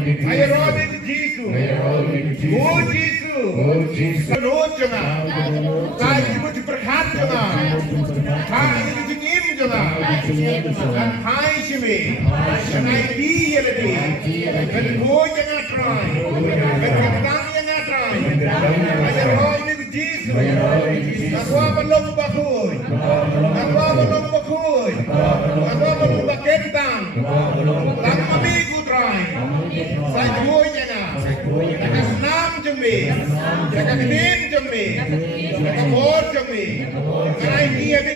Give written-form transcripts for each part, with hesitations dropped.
Saya roh ni Yesus. Oh Yesus. Menurut jangan. Saya ibu diberkat jangan. Saya ibu dinyim jangan. Dan hai sini. Jangan dia lebih. Dan boy jangan try. Dan kadang jangan try. Saya roh ni Yesus. Nakwa belum bakuy. Nakwa belum bakuy. Nakwa belum bakentang. Lang mamigo try. Saya boy jangan. Saya senam jemi. Saya kenin jemi. Saya bor jemi. Saya dia ni.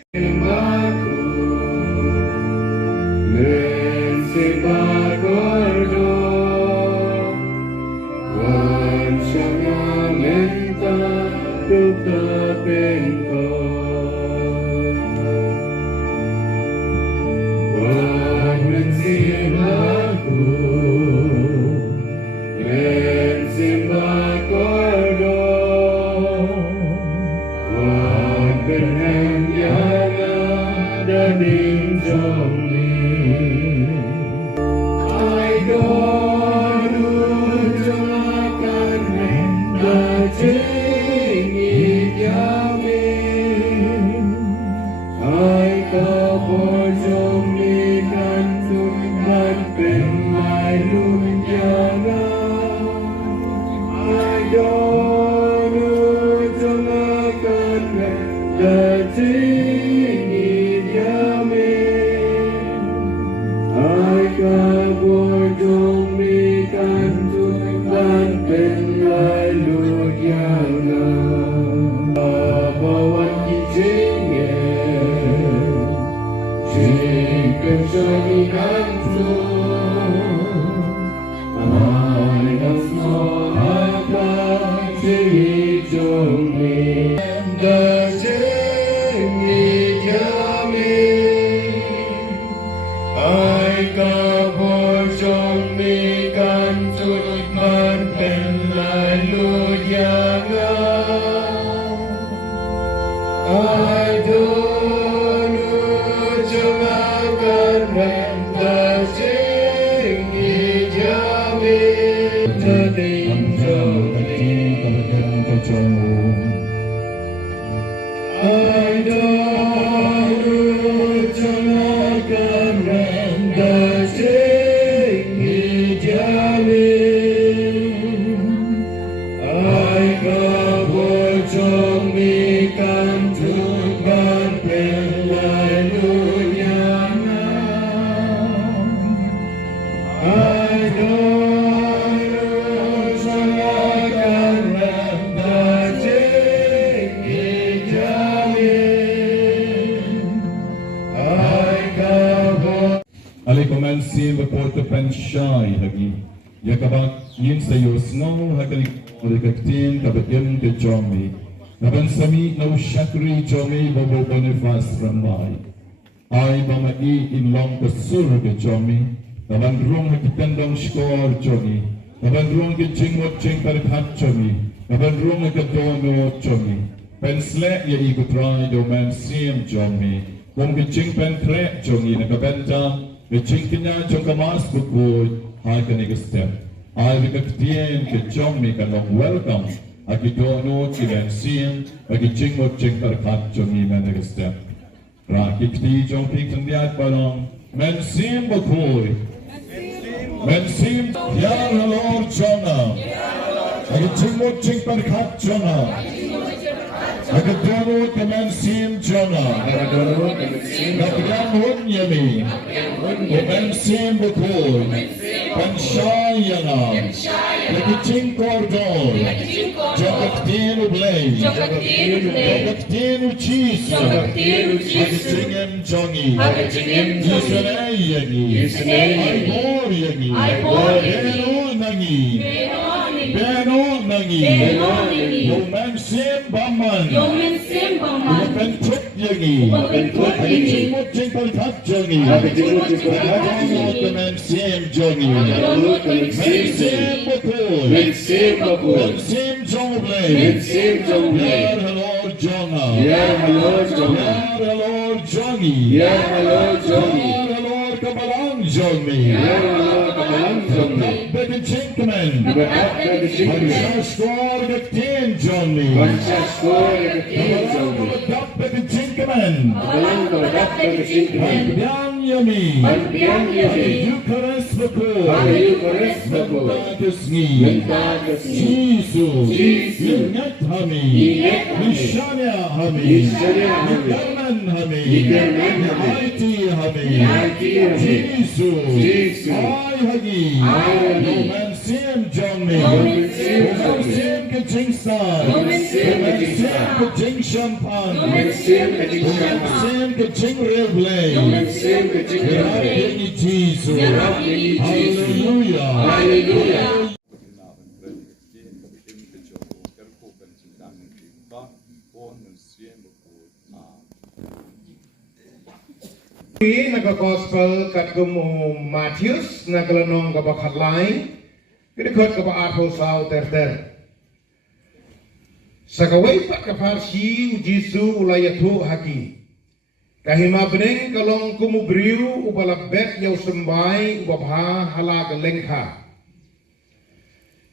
Jingpynkhreh jongi na bynta, jingpynkhreh jonga Mawshbuit hai kanig step. I vikatien ke jongi kanong welcome. Aki dono kilen sim, aki jingpynkhreh jongi kanig step. Rakikti jongi kandiat balong, men sim bakoy. Men sim yar halor jonga. Aki jingpynkhreh jonga. Agdoro kemen sim jona. Agdam hun yemi. Kemen sim bukoy. Penshayana. Agding kordon. Jogaktin ublay. Jogaktin uchis. Agdingem jongi. Yisnei yagi. Aybor yagi. Beno nangi. Beno nangi. Yomen sim baman. Bentuk yagi. Jingpynkhreh jongi. Men sim jongi. Men sim bakoy. Men sim jonglay. Yar halor jonga. Yar halor jongi. Yar halor kabalang jongi. the Chinkaman. Score the Tin Johnny. The Chinkaman. Yang Yami. Eucharist Jesus. Ingat Hami. Nishanya Hami. Nikarman Hami. Mighty Hami. Jesus. Ay Hagi. Roman Sim Johnny. Roman Sim Kajing Star. Roman Sim Kajing Champagne. Roman Sim Kajing Reblay. Roman Sim Kajing Reblay. Jesus. Hallelujah. Hallelujah. Naga Gospel kat gumu Matius nagalanong kabakat lain kidikot kaba Apostle terter sakaway pat kafarsi Jisu ulayatu haki kahima beneng kalong kumubriu ubalabet yaw sembay ubabha halag lengkha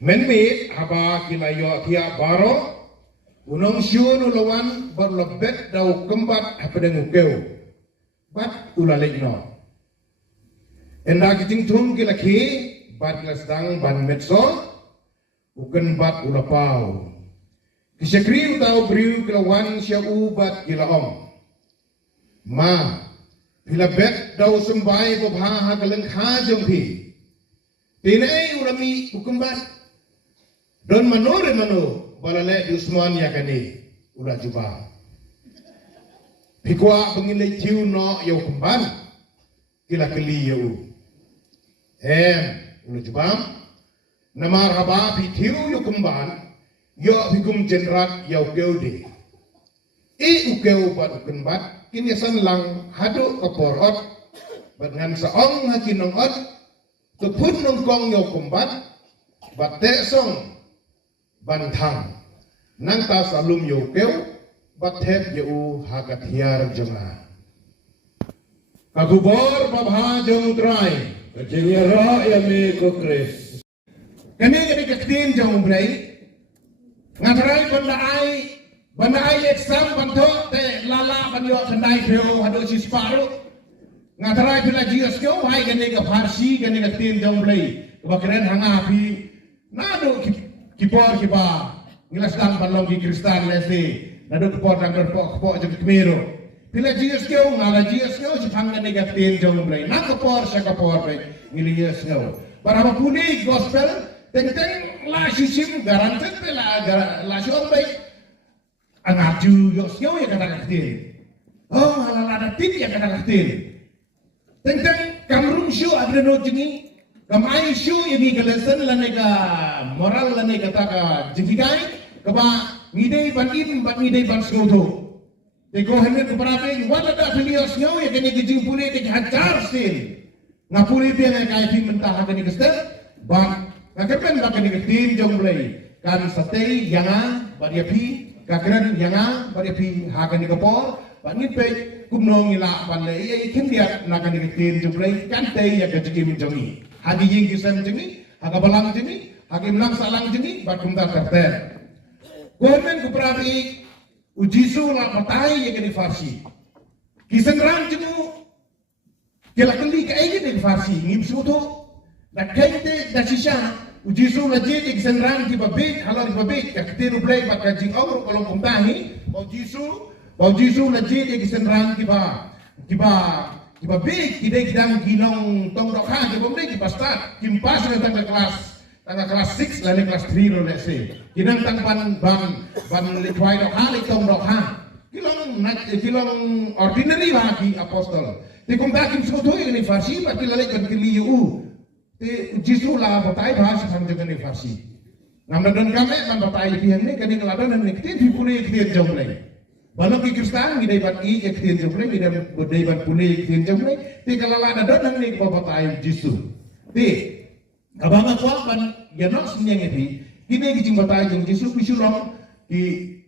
menmit haba kilayo tiap baro unong syun ulawan barlabet daw kembat hapadeng ukeu bat ulalek no enda kiting tum kilaki bat lasdang ban metso uken bat ulapau kisakri utau briu kilawan syau bat kilaong ma pilabet daw sembay babha hagaleng kajong pi tinai ulami uken bat don manore mano balale usman yakani ula juba Pikwa pengilai tiu no yau kemban kila keli yau ulu jubam namar haba pi tiu yau kemban yau hikum jenrat yau keude ukeu bat kembat kini sanlang hadu keporot dengan seong haki nongot tepun nongkong yau kembat bat tesong bantang nanta salum yau keu bathep yau hagat hiar jema kagubor babha jong trai kajenya ra yame kokres kami jadi ketin jong brai ngatrai banda ai exam banto te lala banyo kendai pheo hado si sparu ngatrai pila jios kyo hai gane ka farsi gane ketin jong brai bakren hanga pi nado kipor kiba ngilas dang balong ki kristan lesi nado kepot nang kepot jeng kemiro pila jios kyo ngala jios kyo sipang gane ketin jong brai nak kepor sa kepor brai ngili jios kyo barapa puni gospel teng la sisim garantet la syom brai angaju yos kyo ya kata ketin oh ala ada tip ya kata ketin teng kamrung syu adreno jengi kamai syu ini kelesen lanega moral lanega taka jengigai kaba ngidei ban skoto Eko hendak keberapa wala dah beliau sengaja yang kena gejing pulih dia hajar sin ngapuli dia yang kaya tim mentah akan dikestel bang ngakepen bang kena ketim jong belai kan satei yanga badia pi kakran yanga badia pi akan dikepor bangit pe kumno ngila balai ia ikan dia nak akan diketim jong belai kan tei yang gejing jongi hadi ying kisam jongi aga balang jongi hakim lang salang jongi bat kumtar terter komen keberapa Ujisu la patai yang kena farsi. Kisah rang jemu, kela keli kaya kena farsi. Ngim suto, nak kaya dah sisa. Ujisu la jadi kisah rang di babik, halau di babik. Kak kita rublay mak kajing orang kalau kumtahi. Bau jisu la jadi kisah rang di babik. Kita kidang ginong tong rokha. Kita babik kita start. Kimpas tangga kelas 6 lalu kelas 3 lo let's say kinang tang ban likwai dok ha litong dok ha kilong ordinary lagi apostol ti kum dakim suto ini farsi pati lalu kan kiliu ti jisu la batai bahasa sang dengan farsi namdan dan kame man batai pian ni kading ladan ni ti dipune ti jom lai balok ki kristan ngidai bat i ti jom lai ngidai bodai bat pune ti jom lai ti kalala dadan ni batai jisu ti abang aku kan yanok senyeng itu kini kijing batai jeng jisu pisulong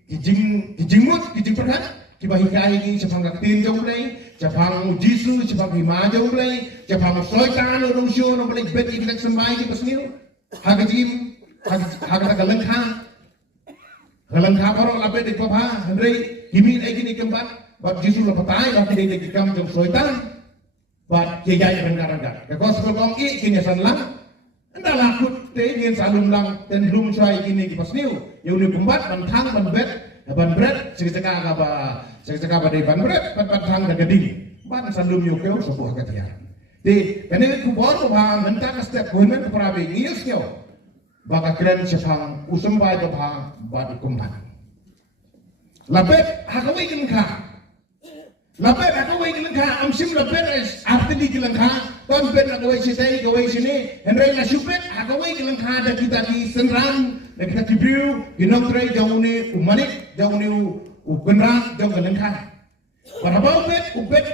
kijingmut kijing perhat kibahikai ini cepang kaktin jauh lagi cepang jisu cepang hima jauh lagi cepang soitan orang syu orang balik bet ikat sembai di pesniu hagajim hagagalanka parok labe de papa Henry himin egini kembat bab Jisu la patai bab de kam jong soitan bab jejai rangga ke gospel kong I kini sanlang anda lakut te ngin salum lang ten rum chai kini ki pasniu yuni kembat ban thang ban bret segecaka ba de ban bret ban thang da gading ban salum yo keu sebuah ketian di kene ku bor ko ba menta ka step ko men ko prabe ngius keu baka kren sepang usum bai ko ba di kumban labet hakawai kilangka amsim labet es arti kilangka ton ben hakawai sitai kawai sini henry na supet hakawai kilangka da kita di senran da kita di briu ginong trai janguni umanik janguni ubenran jang kilangka barabau ubet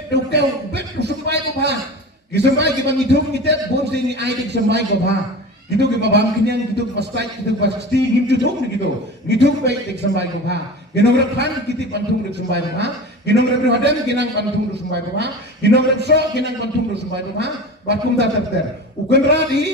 usum bai ko ba kisumbai ki bang idung itet bom sini ai dik sembai ko ba gitu ke babam kinyan gitu pastai gitu pasti gitu gitu baik dik sembai ko ba ginong repan kiti pantung dik sembai ko ba ginong rehadan kinang pantung dik sembai ko ba ginong repso kinang pantung dik sembai ko ba batum ta ter ukan radi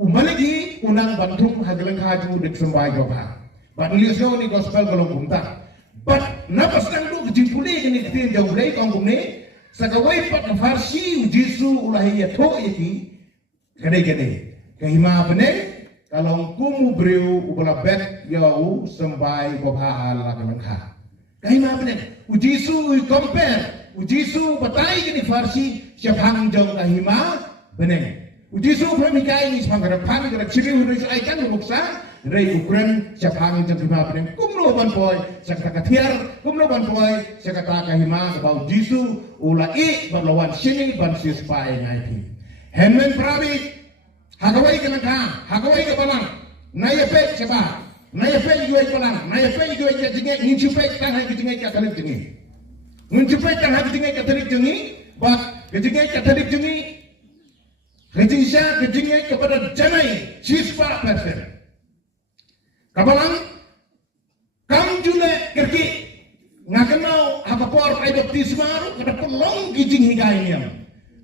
umaligi unang pantung haglang haju dik sembai ko ba batulio ni gospel golong kumta bat napas nang lu jimpuli kini kitin jauh lei kong kumne sakawai pat farsi Jisu ulahi ya to iki kene kahima bene kalau kumu breu ubala bet yau sembai bobha ala kalangka kahima bene Jisu compare Jisu batai kini farsi syabhang jong kahima bene Jisu pemikai ni pangarapan gerak ciri hunus aikan muksa rei ukren syabhang jong kahima bene kumlo ban boy sakata katiar kumlo ban boy sakata kahima about Jisu ulai berlawan sini ban sispai ngai henmen prabi hagawai ke balang naya pe seba naya pe juai balang naya pe juai jingai ngincu pe tang hai jingai katarik jingi ngincu pe tang hai jingai katarik jingi bak jingai katarik jingi rejisa jingai kepada janai sispa persen kabalang kam jule kerki ngakenau apa por ai baptisma kada pelong kijing higainya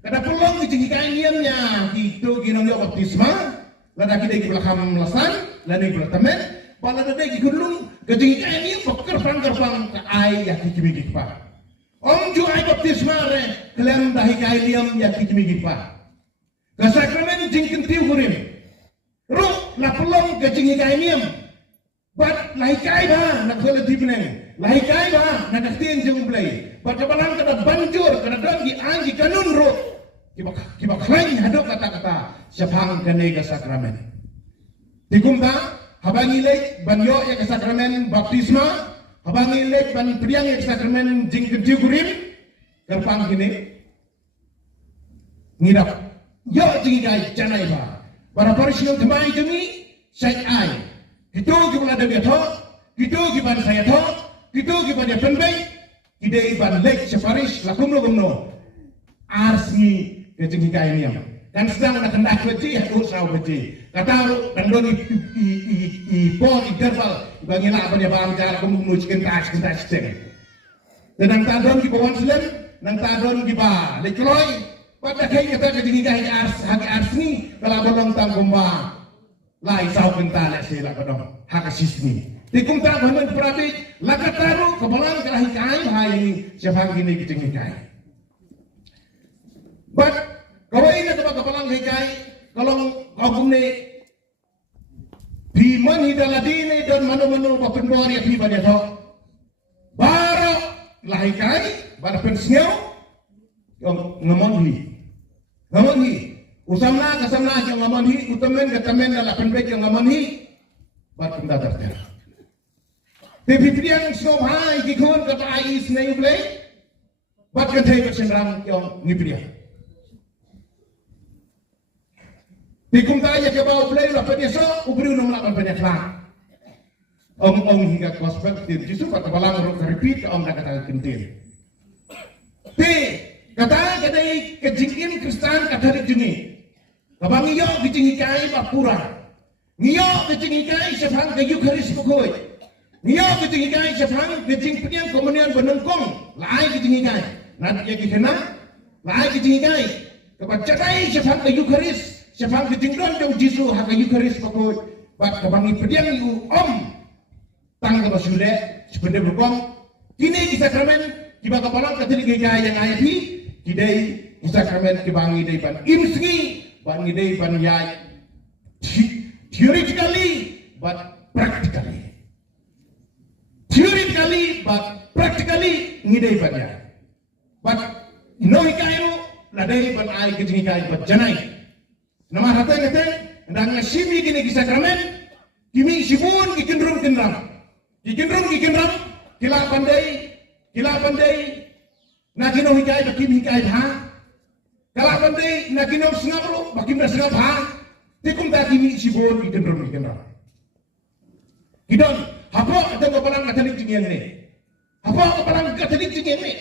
kada pelong kijing higainya itu ginong yo baptisma lada kidai belakam lasan lada belatamen pala dada gigulung kijing higainya pokor pang ka ai ya kijimi pa om ju ai baptisma re kelem dahi kailiam ya kijimi pa ka sakramen jingkin tiu kurim ru la pelong kijing higainya bat lai kai ba nak khole dipneng lai kai ba nak tien jung play bat balang kada banjur kada don gi anji kanun ro kiba klain hado kata syabhang kene ka sakramen tikumta habangi lek ban yo ya ka sakramen baptisma habangi lek ban priang ya ka sakramen jing keju kurim kerpang kini ngidap yo jing gai janai ba para parisio demai jengi sai ai itu gimana dia tho itu gimana saya tho itu gimana penbay ide iban lek separis lakum gumno arsni kejeng hikaini yang kan sedang nak hendak beci ya usah beci kata pendon i por i terbal bangila apa dia bang cara gumno chicken tas ceng dan tadon di bawah selen nang tadon di ba lekloi pada kai kata kejeng hikaini arsni kalau bolong tangkumba lai sau kentala sila kadong hakasismi tikum ta bahan prabi lakataru kebalang kelahi kai hai syabhang kini kicing kai but kawai na kebalang kai kalau kagum ne biman hidaladine dan manu papenbor ya bi banya tho baro lahi kai bar pensnyo yang ngamon hi usamna kasamna yang ngamanhi utamen katamen la penbek yang ngamanhi bat kunda terter te fitriang sobhai gikon kata ais nei play bat kathai bersenrang yang ngipria tikum ta ya ke bau play la penyeso ubri nom la penyekla om hingga gospel Jisu pat balang ro repeat om dak kata kentil te kata kadai kejingin Kristen katarik jengi Babang iyo kicing ikai bapura. Niyo kicing ikai syabhang ke Eucharis pukoi. Niyo kicing ikai syabhang kicing penyang komunian benengkong. Lai kicing ikai. Nanti yang kena lai kicing ikai. Kepada syabhang ke Eucharis siapa kejengdon jauh Jisu haka Eucharis pakut bat kabangi pediang yu tang ka sudah sebenarnya berkong kini di sakramen kiba Balang Catholic gereja yang ayati kidai di sakramen kibangi dai ban imsngi bangi dai ban yai theoretically but practically ngidai ban yai but no hikayu ladai ban ai kejing hikayu bat janai nama hatay ndang simi gini di sakramen kimi sibun gikenrum kila pandai na kino hikai bakim hikai ha kala pandai na kino sengapro bakim na sengap ha tikum ta kimi sibun gikenrum kidon hapo ada Balang Catholic jingian ni hapo Balang Catholic jingian ni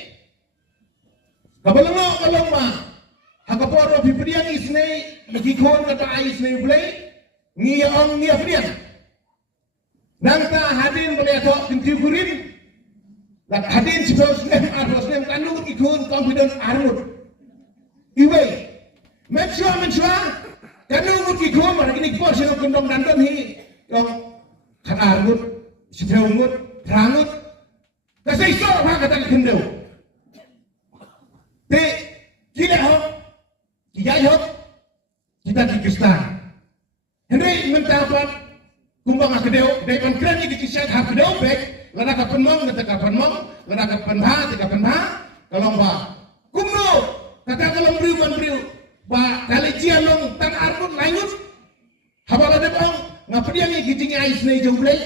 kabalango kaloma hakaporo pipediang isne magikon kata isne bulai ngia pediang nangta hadin boleh atok kentiukurin lak hadin sibosnem arosnem kanung ikun confident arut iwei mensua kanung ikun maragini ko sino kundong dandan hi yang kan arut siteungut rangut kasai so ha kata kendau te kila hok kijai hok kita di Kristan Henry mentauan kumbang akadeo depan kerani kita siap akadeo baik lada kapenmong lada kapenha kalau ba kumno kata kalau beriu ba kali cialong tan arut langut habala debong ngapediang gijing ais nei jomblei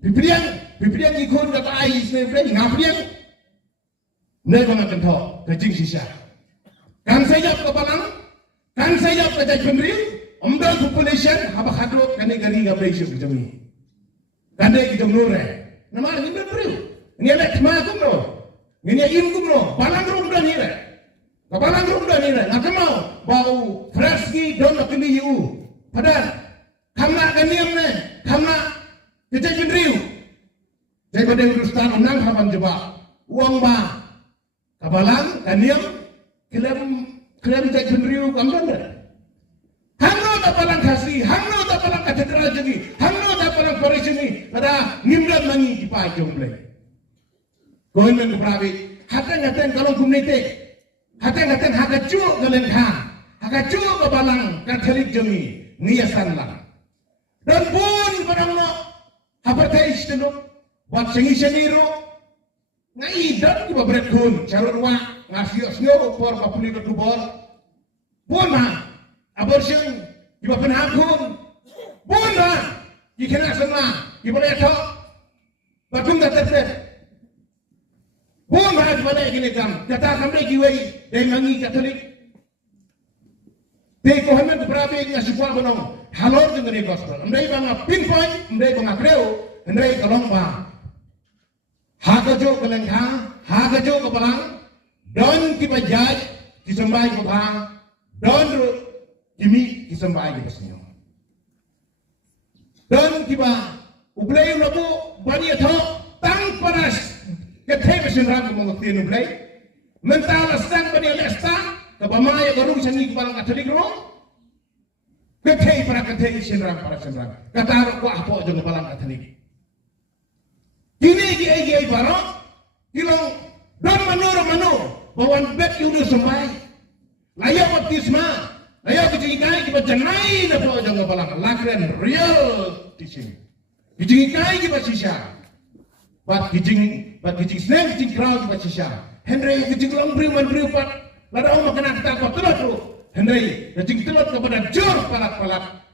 pipediang ikon kata ais nei blei ngapediang nei bangat kento gijing sisa kan sayap ke Balang kan sayap ke jai pemberiu Umdal population haba khadro kane gari ga beisho jami kande ki jomnore nama ni beriu ni elek ma kumro ni im kumro Balang rum dan ni nak mau bau freski don kini yu padan kamna kaniam ne kamna kejai pemberiu jai pada urustan unang haban jeba uang ba kabalang kaniam klaim jai pemberiu kamdan Balang kasih, hangno tak Balang katedral jadi, hangno tak Balang Forest ini, ada nimdan mangi di pajong mulai. Koin menguprawi, hatan kalau kumnete, hatan hakacu kalian hakacu ke Balang Catholic jemi, niasan lah. Dan pun penamno, hapatai istenu, buat sengi-sengiru, ngaidat kita berekun, calon wa ngasih snow por papuli ketubor, pun abortion. Iba penakun, bunda, ikhlas semua, iba letok, batum tak terser. Bunda mana gini kam, kata sampai kiwai, dengangi Katolik. Teko hamen berapi ngasih kuat benong, halor dengan gospel. Andai bangga pinpoint, andai bangga kreu, andai kalong ba. Hagajo kelengkang, hagajo ke Balang, don kiba jaj, kisembah ke Balang, don kimi kisembah ke Senyor. Don kiba ublay nabu bani atho tang paras kethe besenrang mengakti ublay mental sang bani alesta kabamaya garung sangi Balang Catholic ro kethe senrang para senrang katar ko apo jong Balang Catholic kini gi baro kilong don mano bawan bet yudu sembah layak baptisma ayo kejikai kita janai na po jang Balang lakren real teaching. Kejikai kita sisa. Bat kijing snake kijing crowd kita sisa. Henry kijing long briu pat. Lada oma kena kita apa telot tu. Henry kijing telot kepada jor palak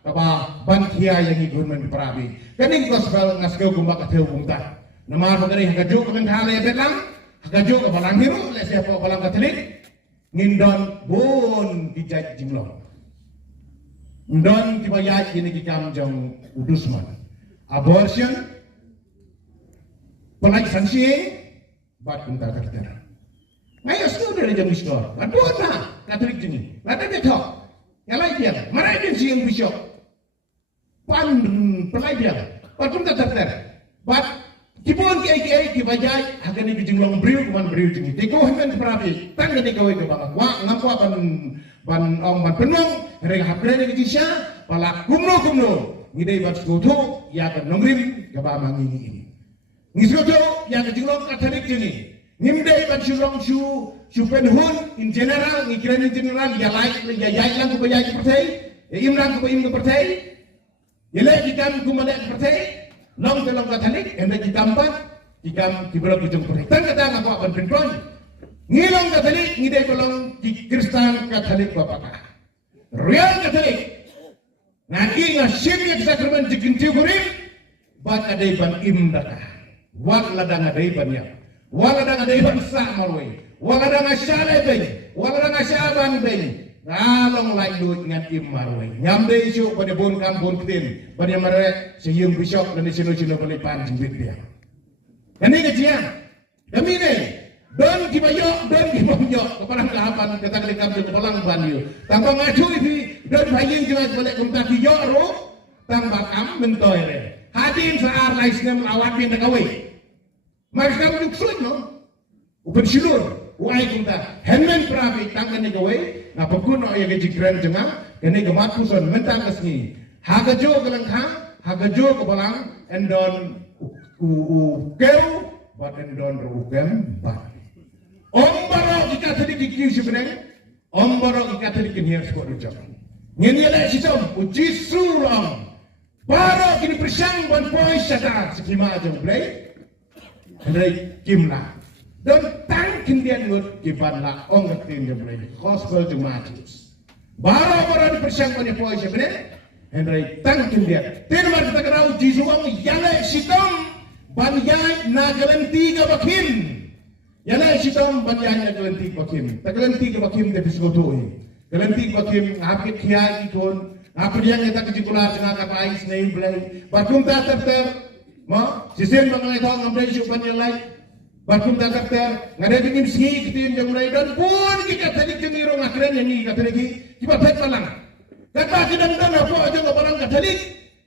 kaba bantia yang ikut memperabi. Kaning gospel ngaskeu kumbak ateu kumta. Nama pagari hagajo kemen hale belang. Hagajo ke Balang hiru le siapa Balang Catholic. Ngindon bun dijaj jinglong. Ndon kibayat kini kikam jong udusman. Abortion, pelaj sansi, bat punta tertera. Ngayo semua dari jam iskor. Aduh na, Katolik jini. Lada betok. Yalai dia, marai dia siang bishop. Pan pelaj dia, bat punta tertera. Bat Kipun ki bajai akan ni jinglong briu kuman briu jingi. Tiko hemen perabi tang ni kau itu bang. Wah ngapu ban penung reng hapre ni kisah pala kumno ngidei bat skoto ya kan nongrim ke ba mangi ini. Ngiskoto ya ke jinglong Catholic jingi. Ngimdei bat shulong shu penhun in general ngikiran in general ya lang ku bajai pertai. Ya imlang ku pertai. Ya lagi kan ku malak pertai. Long Catholic, and then Kikam develop ujung perhatian kata apa ban pentoy. Ngilong Catholic, ngidai kolong Kristen Catholic bapaka. Real Catholic. Nagi ngasim sakramen jikinti gurim, bat adai ban imdaka. Wal ladang adai ban ya. Wal ladang adai ban samarwe. Wal ladang asyalai ben. Wal ladang asyaban ben. Ngalong lai duit ngan imarwe. Nyamde isu pada bon kampun kedin. Pada mereka sehingga bisok dan sino boleh pancing dia. Ini kecian. Kami ni don kibayok kepada kelapan kata kita kampung kepalang banyu. Tanpa ngaju ini don baying jelas boleh kumta kiyok ro tanpa kam mentoy re. Hadin saar laisnya melawat pindah kawai. Maka kamu duksun no. Upen silur. Wai kumta hemen perabi tangan ni kawai. Napa kuno yang kejikran jengah, kini kematusan mentang kesini. Hagajo kelengkang, hagajo kebalang, endon ukeu, bat endon rukem bat. Ombaro kita tadi dikiu sebenarnya, ombaro kita tadi kini harus kuat ucap. Ini adalah sistem uji surang. Baru kini bersang ban pois sata sekima aja mulai, mulai kimlah. Dan tangkin dia ngut kibanlah ongat tin jemlei gospel jematis. Baru dipersang pada poin sebenarnya. Henry tangkin dia. Tidak kita kenal jisuang yale sitom banyai nagalenti ke bakim. Yale sitom banyai nagalenti bakim. Nagalenti ke bakim dia diskotohi. Nagalenti ke bakim ngapit kiai ikon. Ngapit dia kita kejikulah dengan kata ais naik belai. Bakum tak terter. Ma sistem bangai tahu ngambil supan yang lain. Bakum tak terter. Ngada dingin segi kitin jang mulai dan pun kita tadi cengiru ngakren yang ni kata lagi. Kita baik malang. Kata kita dan apa aja nggak Balang Catholic.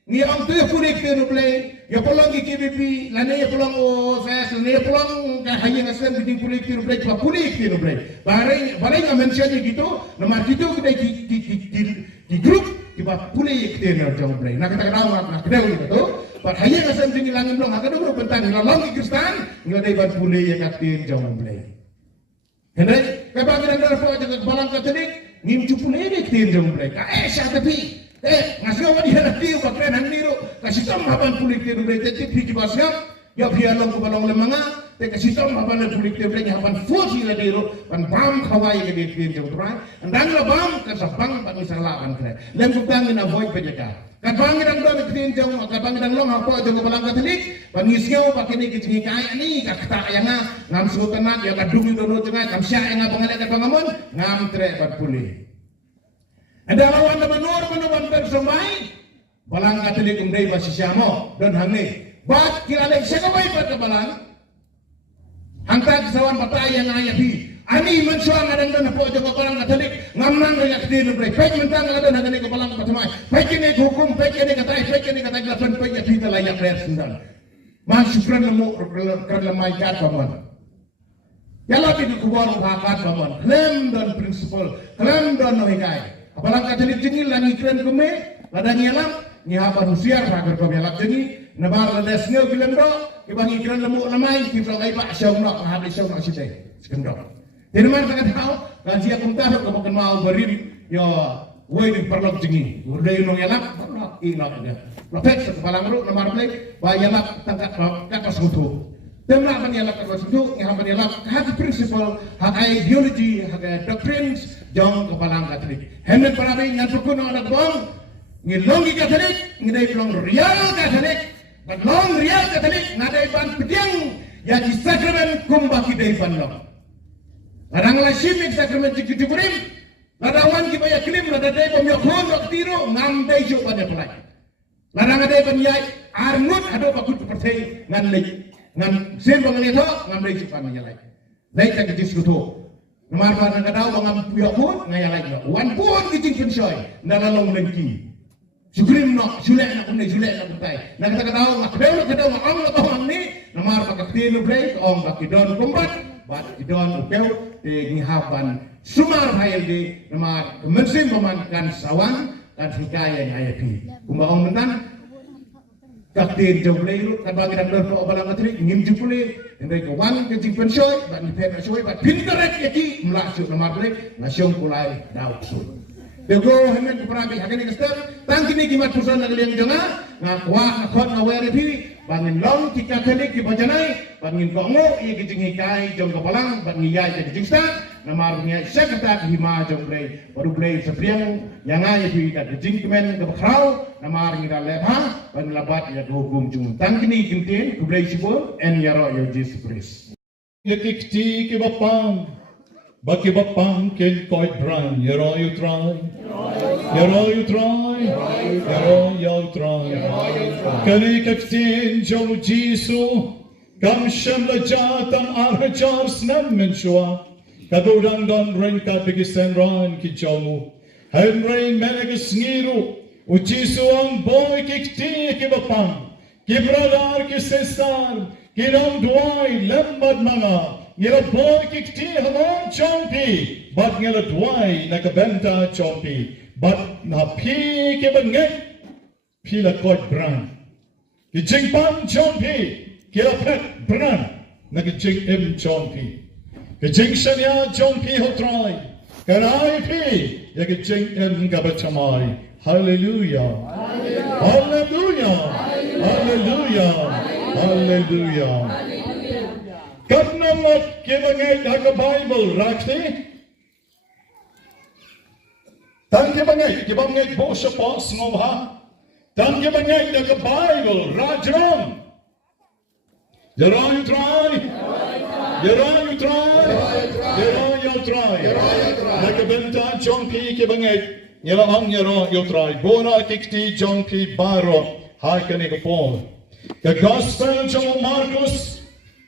Ni ang tu ya pulik tu nuplay. Ya pulang ke KBP. Lana ya pulang OSS. Lana ya pulang kahaya ngasen biting pulik tu nuplay. Cuma pulik tu nuplay. Barang yang mentionnya gitu. Nama itu kita di grup kita pulik tu nuplay. Nak kita kenal nak kita gitu tu. Bahaya ngasen biting langit belum. Agak dulu bentang. Lalang di Kristen. Nggak ada pulik yang aktif nuplay. Henry, kapag kita po aja ke Balang Catholic. Ngimcu pulik tu nuplay. Siapa tapi. Ngasih dia nanti bakal nanti ro kasih tahu apa pulik tu nuplay. Tapi pergi basgap. Ya biarlah ke Balang lemanga. Tapi kasih tahu apa pulik tu nuplay. Apa fusi lah dia ro. Pan bam kawai ke dia tu nuplay. Andang lah bam kasabang pan misalah pan kre. Lem kupangin avoid penjaga. Kapangin ang doon itinjong, kapangin ang long ako aja ke Balang Catholic. Pangisyaw pakai ni kecing kaya ni kakta yang ngam sukan nak ya kadung itu dono tengah kam sya yang pangalan ke pangamon ngam tre pat pulih. Ada lawan na menur menuan bersomai Balang Catholic umdai basisiamo don hangni. Bat kilala siya kawai pat ke Balang. Hangtag sawan batay yang ayapi. Ani mensuang ada dan apa aja ke Balang Catholic ngamnang reaksi dia nubrei. Baik mentang ada dan ke Balang Catholic. Baik ini hukum, baik ini kata gelasan baik kita layak bayar sendal. Masukkan lemu kerana maikat paman. Yalah itu kubar hakat paman. Klaim dan prinsipal, klaim dan nohikai. Balang Catholic jengil lagi keren kume, ladang yalam ni apa usiar agar kau yalam jengi. Nabar ladas ngau kilendo, kibangi keren lemu lemai, kita lagi pak syau nak habis syau nak sitai. Sekendok. Jadi mana tak tahu, gaji aku tahu kalau bukan mau beri, ya, woi di perlok jengi, udah yunong yalap, perlok inok ada. Lopek sepalang ru, nomor play, bayalap tangkat kapas kutu. Tempat bayalap kapas kutu, yang bayalap hak prinsipal, hak ideologi, hak doctrines, jong kepalang Catholic. Hendak parabi yang berkuno anak bong, ngilongi Catholic, ngidai pelong real Catholic, dan long real Catholic, ngadai ban pediang, yang di sakramen kumbaki dai ban long. Larang lasimik sakramen jikurim, larawan kibaya klim, ladai pemyokon waktiro, ngamdai jo pada pelai. Larang adai penyai, armut ado bakut percaya ngan lej, ngan sen bangalito, ngamdai jo pamanyalai. Lej tak kejis kuto. Nomor pada kadau ngam puyokon, ngayalai jo. Wan pun kicing pensoy, nalalong lengki. Sugrim no, sulek nak kunai, sulek nak kuntai. Nak kata kata nak kedau nak ong nak ong ni, namar pakai tin ublay, ong pakai don kumbat, bat don upel, ni haban sumar hayal di namar mesin pemankan sawan dan hikaya yang ayapi. Kumba ong mentan, kaktin jauhlay lu, kan bagi nak dorong Balang Catholic, ngim jupule, hendak kawan kencing pensoy, bat ni pen pensoy, bat pinterek yaki melasuk namar boleh, nasyong kulai daud su. Dego hendak kuperabi hakini kestem, tangkini kimat pusan nagaliang janga, ngakwa ngakot ngawere pi, bangin long kita Catholic di bajanai, bangin kongo ia kencing hikai jong kapalang, bangin yai jadi jingsta, namarnya sekretar hima jong play, baru play sepriang yang ayah pi dan kencing kemen kebakrau, namarnya dah lebah, bangin labat ia hukum jung, tangkini kintin kuplay sibul, en yaro yo Jesus Christ. Yakikti ke bapang, baki bapang ken koi brand, yaro you try, yaro you try, yaro you try. Kani kaktin jom Jisu, kam shem lejatan arhajar snam menshua, kadudan don rengkat bigisen ran ki jomu, henry menegas ngiru, u Jisu ang boy kikti ke bapang, ki bradar ki sesar, ki ram duai lembad mga. Ngila boy kikti hamon chompi, but ngila dwai nakabenta chompi, but na pi ke banget, pila kot brand. Ki jingpan chompi, kila pet brand, nakijing im chompi. Ki jingsanya chompi hotrai, karai pi, yakijing im gabatamai. Hallelujah. Hallelujah. Hallelujah. Hallelujah. Kadnamat kibangai daga Bible rakti. Tan kibangai bosha pas ngomha. Tan kibangai daga Bible rajram. Yara you try. Yara you try. Yara you try. Daga bynta John P kibangai. Yara ang yara you try. Bona kikti John P baro. Hakani kapon. The Gospel of Marcus.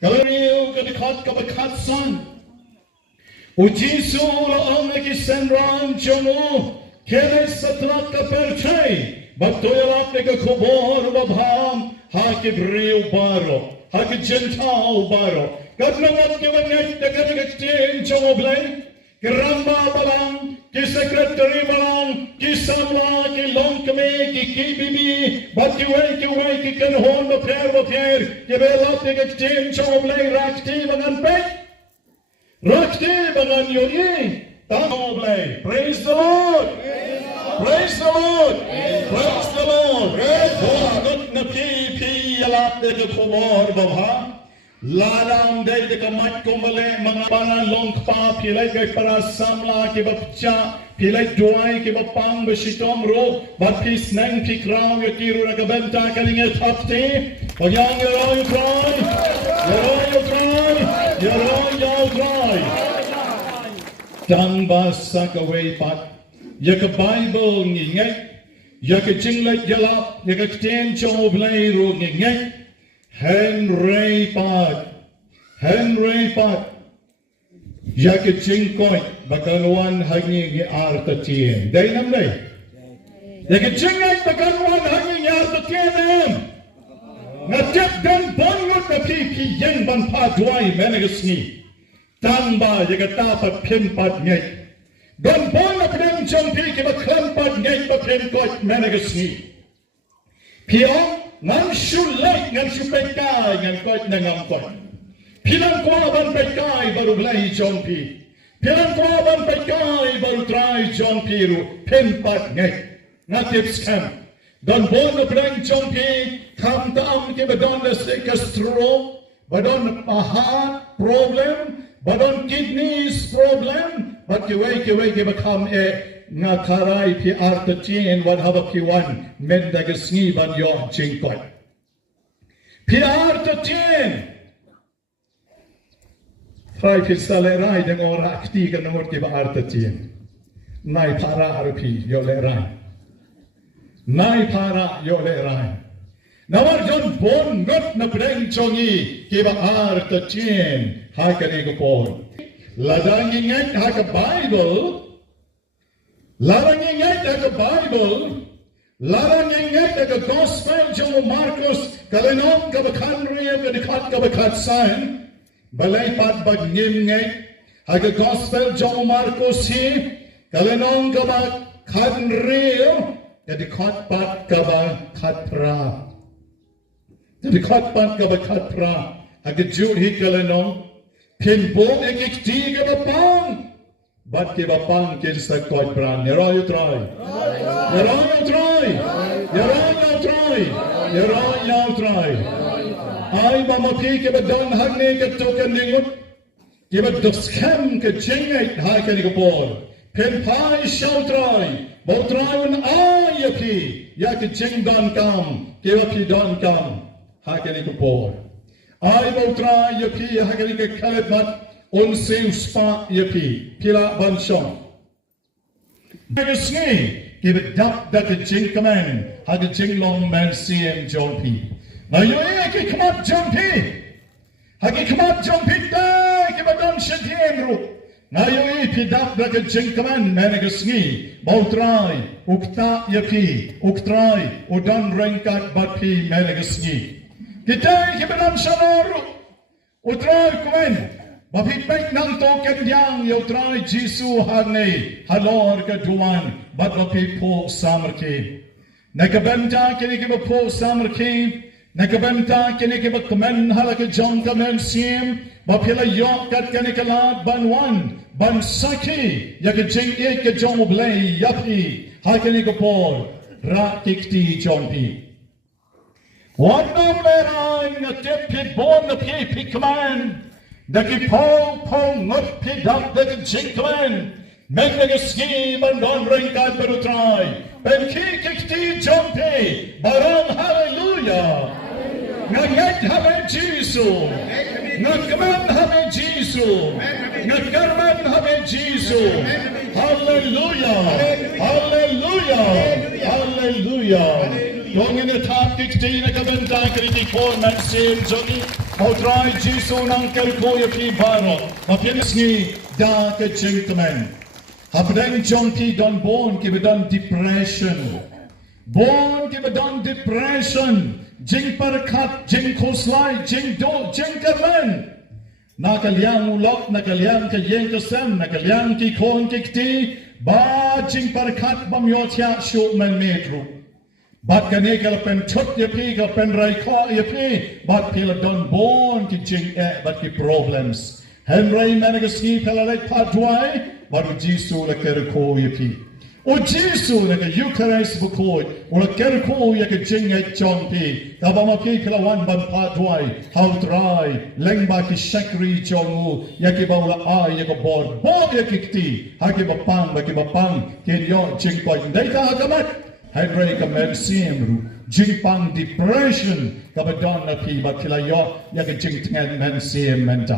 Kalariyo kadikat kabakat san. O Jisu ang nakisenran jomo kene satlat ka perchay. Batoyalap nega kubor babham hakibriyo baro hakijentao baro. Kadnamat kibangat nagkakaktin jomo blay. Kiramba balang, ki secretary balang, ki samla, ki longkame, ki kibibi, but ki kanhon baper, ki belap ni kaktim choblay rakti bangan pek, rakti bangan yoni, tamoblay. Praise the Lord, praise the Lord, praise the Lord. Good na pi alap ni kakumor babha. Ladang day de kamat kumbale mga para longpa pilay kay para samla ke bapcha pilay duay ke bapang besitom ro but pis nang pikraw ya kiru na kabenta kalinga tapte ogyang yaro try tang basa kaway pat ya ka Bible ngingay ya ka jinglet yalap ya ka ten choblay ro ngingay Henry Pat, Jackie Chingkoi, Bakanuan hanging artatien. Day nam day. Jackie Chingkoi, Bakanuan hanging artatien. Natip dan bongot na pipi yang ban padway menegasni. Tamba yakatapat pimpat ngay. Don bon na pinem champi kibaklampad ngay pa pimpot menegasni. Pion. Ngam shulay, ngam shupekay, ngam kot na ngam kot. Pilang kwaban pekay baru belai jompi. Pilang kwaban pekay baru try jompi ru pempat ngay. Natip scam. Don bon na prang jompi, kam taam ke badon na stroke, badon heart problem, badon kidneys problem, but kiway ke bakam nga karay pi artatien wan haba kiwan mendagasni ban yo jingkot. Pi artatien fray pi saleray deng ora akti ka namor ki ba artatien. Nay para arpi yo leray. Nay para yo leray. Nawar jon bon ngot na preng chongi ki ba artatien hakani ko pon. Ladang ingat haka Bible. Larang ingat ang Bible, Larang ingat ke gospel jong Markus kalenom ke bakan ria ke dekat ke bakat sign balai pat bag ngim ngai ke gospel jong Markus hi kalenom ke bakan ria ke dekat pat ke bakat pra ke dekat pat ke bakat pra ke jud hi kalenom pin bo ek ti ke bapang bat ke bapang ke sa koi pran nero you try Ai mama pi ke badon hagne ke token ningut ke badok scam ke jengai hai ke ni bor pen pai shall try bo try un ai pi ya ke jeng don kam ke pi don kam hai ke ni bor ai bo try ya pi ha ke ni ke kalet mat un seu spa ya pi pila ban shong Magasni give it duck that a jing command, had a jing long man CM John P. Now you ain't come up, John P. Hagi come up, John P. Give a dun shit here. Now you ain't duck that a jing command, Managasni, Bautrai, Ukta Yapi, Uktrai, Udan Rankat Bat P. Managasni. Kita give a dun shanaru, Utrai command. Bapit baik nang token yang yo try Jisu harne halor ke duan bat bapit po samarki nakabenta kini ke po samarki nakabenta kini ke komen halak jong kamen sim bapila yok kat kini ke lad banwan ban saki ya ke jing ek ke jong blay yapi ha kini ke po ra tikti jongpi what no merai na tip bon the pi command Daki pong ngut pidak daki jinkman Menega ski bandon ringkat berutrai Ben kikti jompi Barang haleluya Ngaget habe Jisu Ngakaman habe Jisu Ngakarman habe Jisu Haleluya Haleluya Haleluya Dong in the top kikti nakabenta kriti kon man sim joni Mautrai Jisu nang kelko yapi baro Mapinisni da ke gentleman Hapdeng jonki don born ki don depression Born ki don depression Jing parakat jing koslai jing do jing karman Nakaliang ulok nakaliang ke yeng kesem nakaliang ki kon kikti ba jing parakat bamyotya shuk man medru Bat kani kalau pen chut yapi kalau pen raika yapi bat pila don born ki jing bat ki problems Henry managasni pila like padwai bat Jisu la kerko yapi O Jisu la ke Eucharist bukoi o la kerko ya ke jing jongpi kabama pi pila wan ban padwai how dry lengba ki shakri jongu ya ki baula ai ya ko bor ya kikti ha ki bapang ke yo jing koi data hakamat Henry kamen siemru jingpang depression kabadon na pi bakila yo ya ke jingtengen men siem menta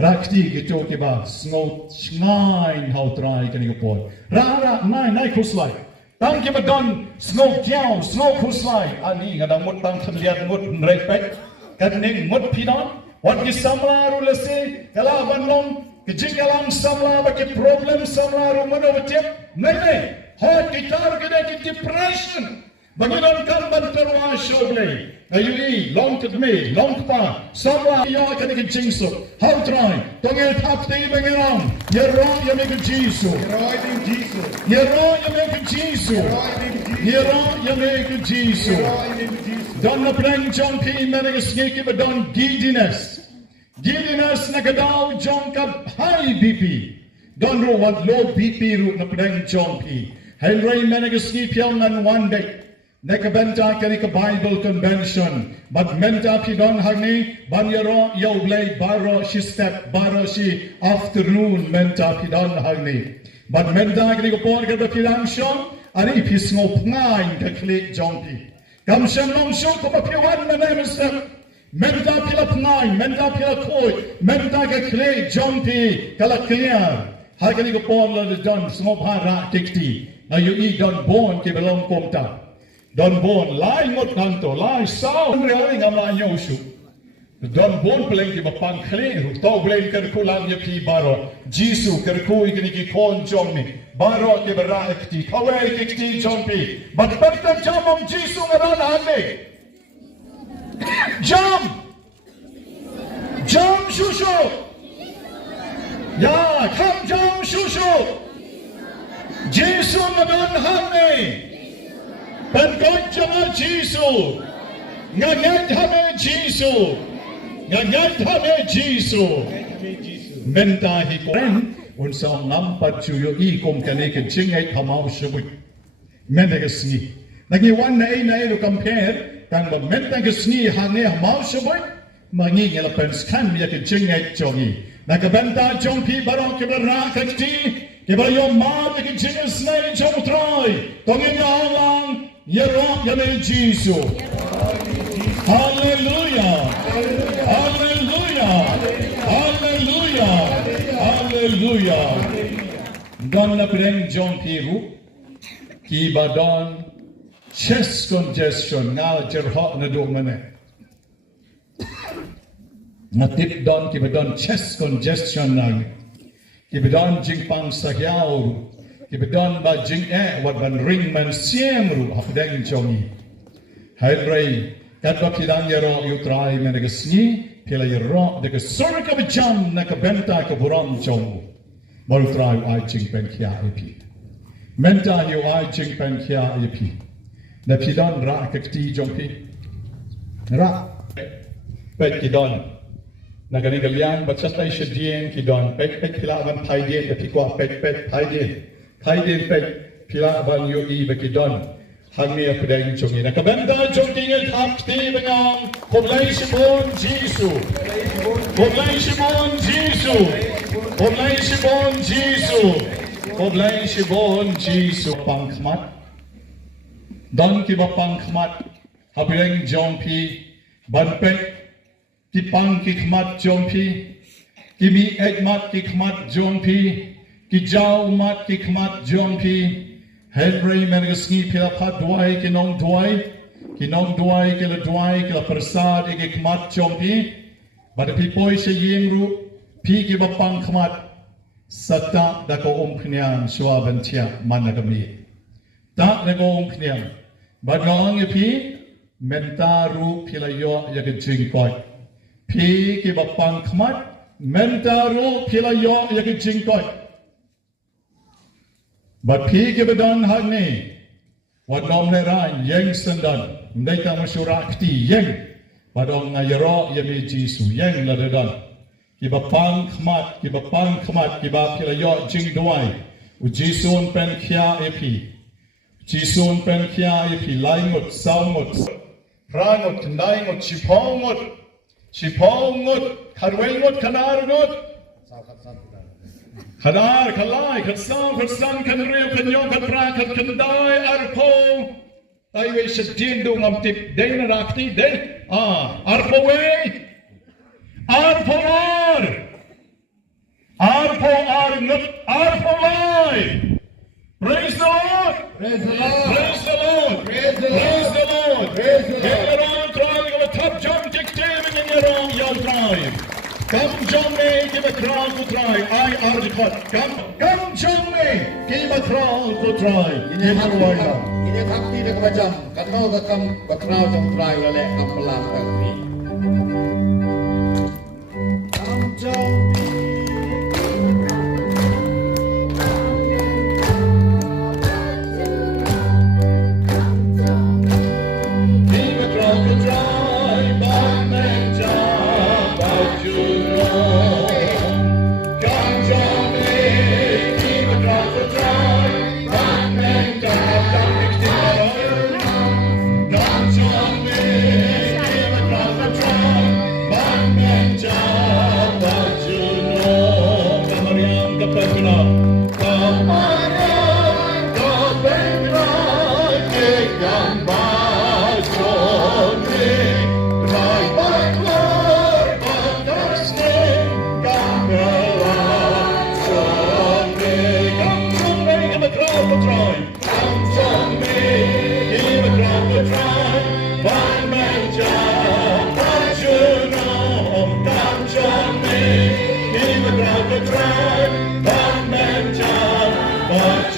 rakti gitu ke ba snow nine how try kan ko por ra nine kuslai tang ke badon snow kiao snow kuslai ani ngadang mut tang khliat mut respect kan ning mut pidon wat ki samla ru lese kala banlong ke jingalang samla ba ke problem samla ru mano betep nei Hot guitar ke depression. Bagaimana kan banterwa shogle. Ayuli long to me, long pa. Samla ya kan ke jingso. How try? Tongel tap te bangerang. Yero ya me ke Jisu. Yero ya me ke Jisu. Yero ya me ke Jisu. Don na prang jong pi menegas ngiki ba don giddiness. Giddiness na kadaw jong ka high BP. Don ro wat low BP ru na prang jong pi. Henry menegasni piang nan one day. Nekabenta kanika Bible convention. But menta pidon hagni banyaro yoblay baro she step baro she afternoon menta pidon hagni. But menta kanika por kada pidang shong ari pisngo pngain ka klik jongpi. Kamshan long shong ko papiwan na nemestep. Menta pila pngain, menta pila koi, menta ka klik jongpi kala clear. Hagani ko por la don sngo para tikti. Now you eat don born ke belong komta. Don born lai ngot nanto lai sao reali ngam la nyoshu. Don born peleng ke bapang khle ru tau blame ker kulang ye pi baro. Jisu ker ku ikini ki kon jong ni. baro ke berakti kawai kiti jompi but berta jamom jisu ngaran ane jam shushu ya kam jam shushu jisu ngaran ane pengot jama jisu ngagat hame jisu ngagat hame jisu menta hi koren unsa ngampat chuyo I kom kane ke jingai Mawshbuit mena ke sni nagi wan na ai lo compare tang ba menta ke sni hane Mawshbuit mangi ngela pens kan ya ke jingai jongi na ke benta jong pi barong ke bara khati ke ba yo ma ke jingai snai jong trai tongi ya lang ya ro ya me jisu hallelujah hallelujah hallelujah hallelujah don la preng jong piru ki badon chest congestion na jerho na do mane na tip don ki badon chest congestion na ki badon jingpang sahyao ki badon ba jing wat ban ring man siam ru hapdeng jongi hai rei kat ba pidang yero yu trai mane gesni pila yero de ke sorka ba jam na ka benta ka buram jong Mol trai ai jingpynkhreh api. Menta yu ai jingpynkhreh api. Na pidon ra kakti jongpi. Ra. Pet kidon. Na gani galian batsastai shedien kidon. Pet pila ban paidien ke pikwa pet paidien. Paidien pet pila ban yu I be kidon. Hangi apdeng jongi. Na kabenda jongi ngel tapti bengong. Komlai shibon Jisu. Komlai shibon Jisu. Komlai shibon Jisu. Komlai shibon Jisu. Pangkhmat. Don ki ba pangkhmat. Apdeng jongpi. Banpek. Ki pang ki khmat jongpi. Ki mi ekmat ki khmat jongpi. Ki jau mat ki khmat jongpi. Henry Mengasni pila phat duai ki nong duai ki la duai ki la persad ki khmat jongpi. But pi poi se yengru pi ki ba pangkhmat sata da ko khniam shwa bantia managami. Ta da ko khniam. But long pi mentaru pila yo ya ke jingkoi. Pi ki ba pangkhmat mentaru pila yo ya ke jingkoi. But pi ke badan hagni wat nom le ra yeng sandan ndai ta mashurakti yeng badong ngayro yemi Jisu yeng la dadan ki ba pangkhmat ki ba philayo jing duai u Jisun pynkhhreh epi Jisun pynkhhreh epi laingot saungot prangot ndaingot chipongot kharwengot kanargot Khadar, khalai, khasan, khanrew, khanyong, khatra, khandai, arpo. Tayo ay shadin do ngam tip day na rakti day. Arpo way. Arpo ar. Arpo ar ngut. Arpo lai. Praise the Lord. Praise the Lord. Praise the Lord. Praise the Lord. Praise the Lord. Praise the Lord. You're on trying to top jump tick taming in your own yell drive. Come join me, give a crowd to try. I are the cut. Come join me, give a crowd to try. Ini hakti de kebajam. Katau kakam bakrau jom try lele ampelang kami. Come join me. Give a crowd to try. Bang bang jump, but you. But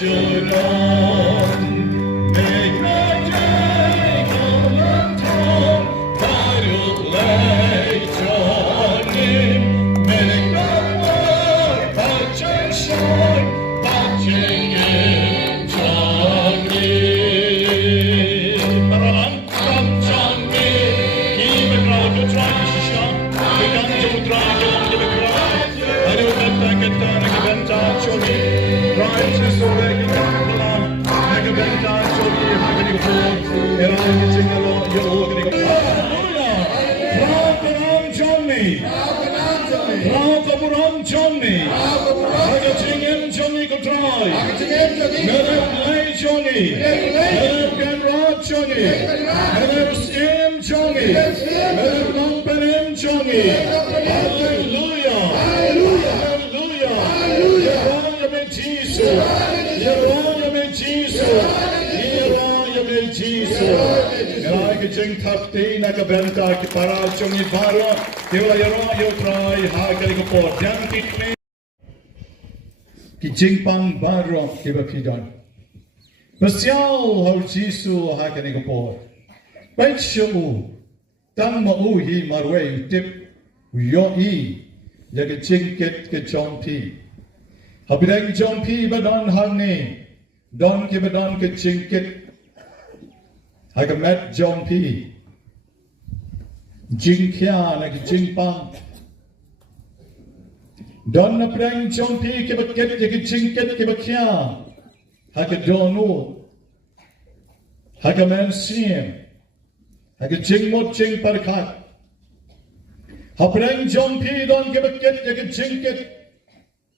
Jingpynkhreh na bynta para chungi baro kila yo try ha kali ko po jingpynkhreh ki jingpang baro kiba pidan Pasial ho Jisu ha kali ko po Bait shu tang mo hi marwe tip yo I ya ke jingket ke jongpi habidang jongpi badon hangni don ke badon ke jingket I can met John P. Jingpynkhreh like Jingpang. Don na prang John P. Kibaket like Jingket Kibakya. I can donu. I can man sim. I can Jingmot Jingparkat. Ha prang John P. Don Kibaket like Jingket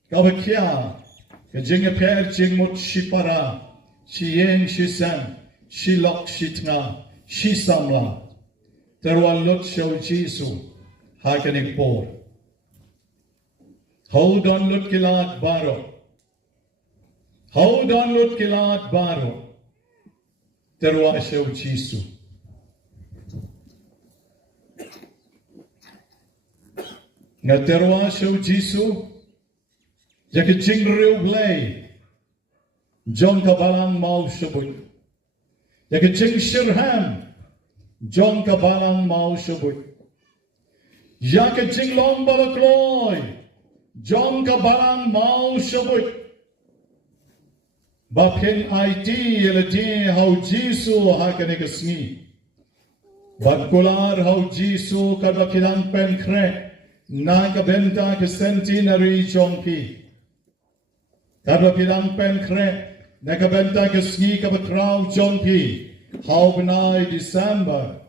Kabakya. Jingapel Jingmot Shipara. Shiyeng Shisan. She lock shitna, she samla. Terwal lot show Jisu, hakanik por. Hold on lot kilat baro. Hold on lot kilat baro. Terwal show Jisu. Na terwal show Jisu. Jaki jingriu blay. John Balang Mawshbuit. Yaki jingpynkhreh, John Balang Mawshbuit. Yaki jinglong balakloy, John Balang Mawshbuit. Bapin IT elati how Jisu hakanikasmi. Bagkular how Jisu kadbakilang Pynkreh na bynta ke centenary jongpi. Kadbakilang Pynkreh Nakabenta kasngi kabakraw jongpi, how benai December.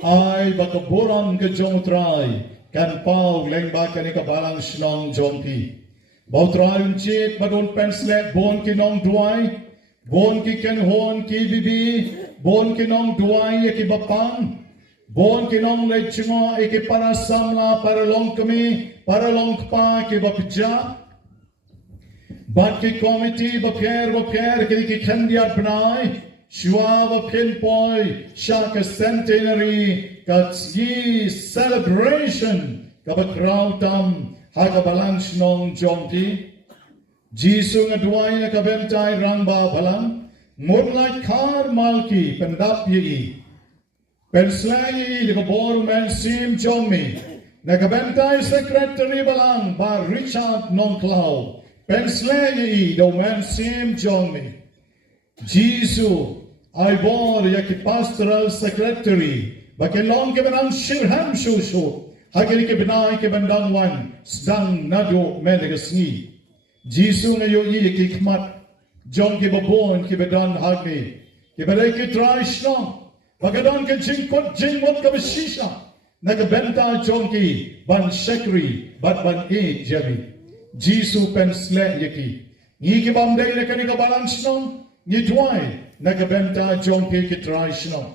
I bakaburam ka jongtray, kan pau lengba kanika balang shnong jongpi. Bautrayon chit badon penslet bon kinong duay, bon ki kenhon ki bibi, bon kinong duay ki bapang, bon kinong lechungo ki para samla para long kami, para long pa ki bapja. But ki committee bapyer ki kandiat benai shua bapin boy shaka centenary katsi celebration kabakraw tam haga balang shnong jongpi Jisu ngadway na kabentay rangba balang moonlight car malki pendap yi penslay likabor men sim jongmi nakabentay secretary balang ba Richard Nonclaw Penslay do man sim jongmi. Jisu I bor yaki pastoral secretary. Bakelong ke benang shirham shushu. Hagili ke benai ke bendang wan sedang nado melegasni. Jisu ngayo yaki kmat. Jong ke babon ke bedan hagni. Ke bedai ke try shnong. Bagadon ke jingkot jingmot ke beshisha. Nagabenta jong ki ban shekri bat ban e jabi. Jisu pensle yaki. Ni ki bamday na kanika balance no. Ni tuay nagabenta jompi ki try no.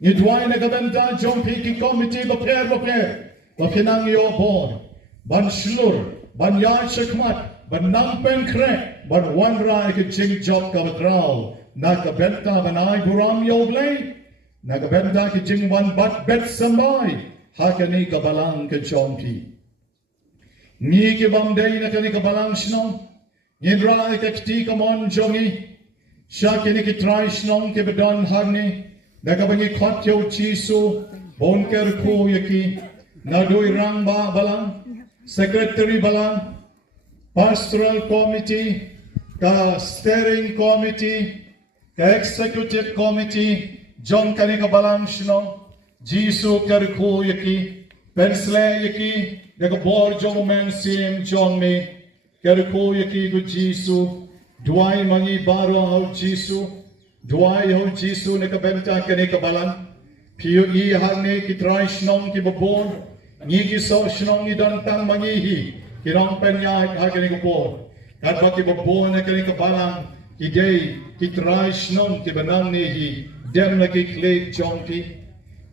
Ni tuay nagabenta jompi ki committee baper. Bapinang yo board. Ban shlur. Ban yard shakmat. Ban Pynkreh. Ban wanra ki jing job kabatraw. Nagabenta ban ay buram yo blay. Nagabenta ki jing wan bat bet sambay. Hakani ka balang ka jompi. Ni ki bamday na kanika balang sno. Indra ikakti kamon jongi. Shakini kitraish nong kibadan harni. Nakabangi khatyo chisu. Bonker ko yaki. Nadui rangba balang. Secretary balang. Pastoral committee. Ka steering committee. Ka executive committee. John kanika balang shnong. Jisu kerko yaki. Pensle yaki. Naka bor jong men sim John me. Kerko yaki go Jisu. Duai mangi baro hau Jisu. Duai hau Jisu naka benta kanika balang. Piyo I hangne kitrai shnong ki babon. Ngi ki so shnong ni dantang mangi hi. Kirang penya ha kanika bor. Kat baki babon na kanika balang. Ki gay kitrai shnong ki banang ni hi. Dem na ki klik chong ki.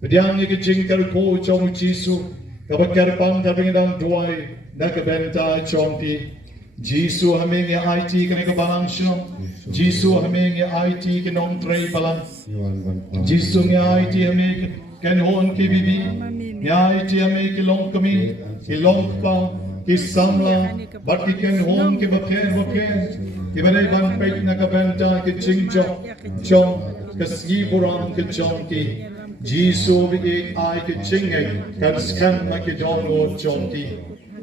Pediang ni ki jingkar ko chong Jisu. Kabakar pang tabingdang duai nakabenta chong ki. Jisu hame nge IT kene ka balang shnong. Jisu hame nge IT ke nong trei balang. Jisu nge IT hame ken hon ki bibi. Nge IT hame ke long kami. Ke long pa. Ke samla. Bat ki ken hon ke baken. Ke balay ban pek nakabenta ke ching chong. Kasi burang ke chong ki. Jisu bigi ai ke chingay. Kan skan makidongo chong ki.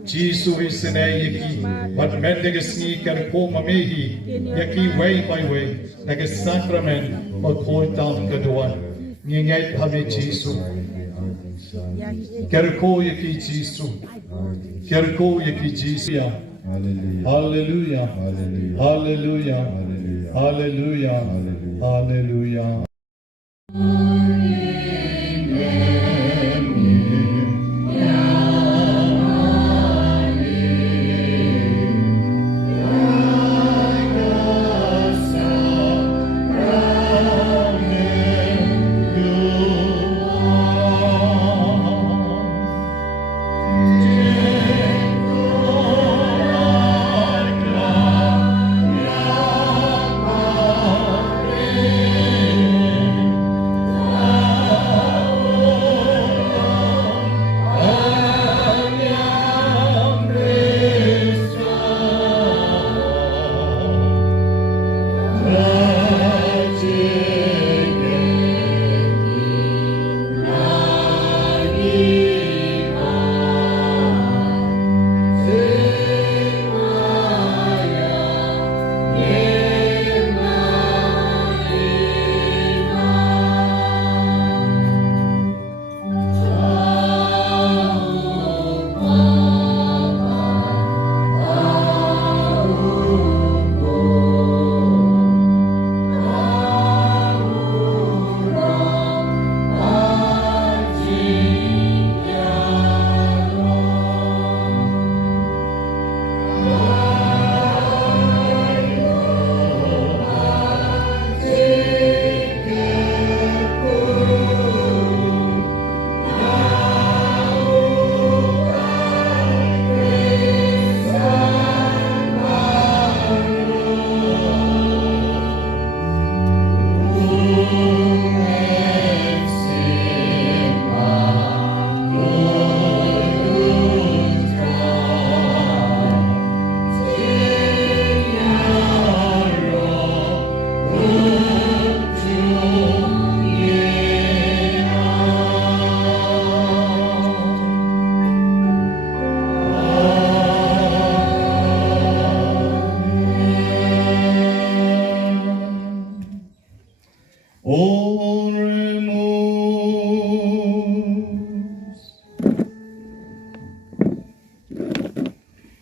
Jisu isinay yaki, but mendigasni kan po mamihi, yaki way by way, nag sacrament magkultang kaduan. Ngingay kami Jisu. Kerko yaki Jisu. Kerko yaki Jisu. Hallelujah. Hallelujah. Hallelujah. Hallelujah.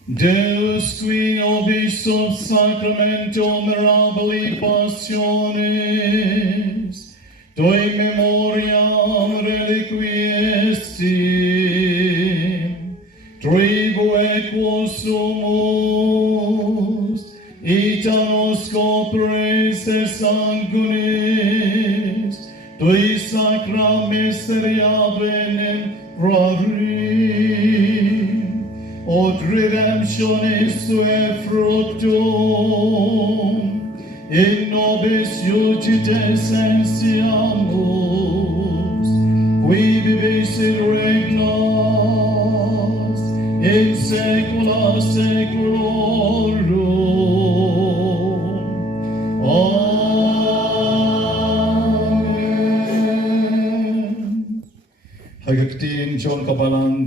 Deus qui nobis sub sacramento mirabili passiones, tui memoriam reliquiestim, tribuet quos sumus, ita nos copres et sanguinis, tui sacra mysteria venem rarim, od redemptionis sue fructum, in nobis iudice sensiamus, qui vivis et regnas, in saecula saeculorum. Hagaktin John Kabalang.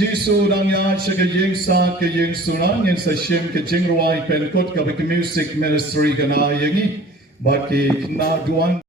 Jisu dang ya shaka ying sa ke ying sunang yin sa shim ke jingruai pen kot ka music ministry kana yingi but ke na duan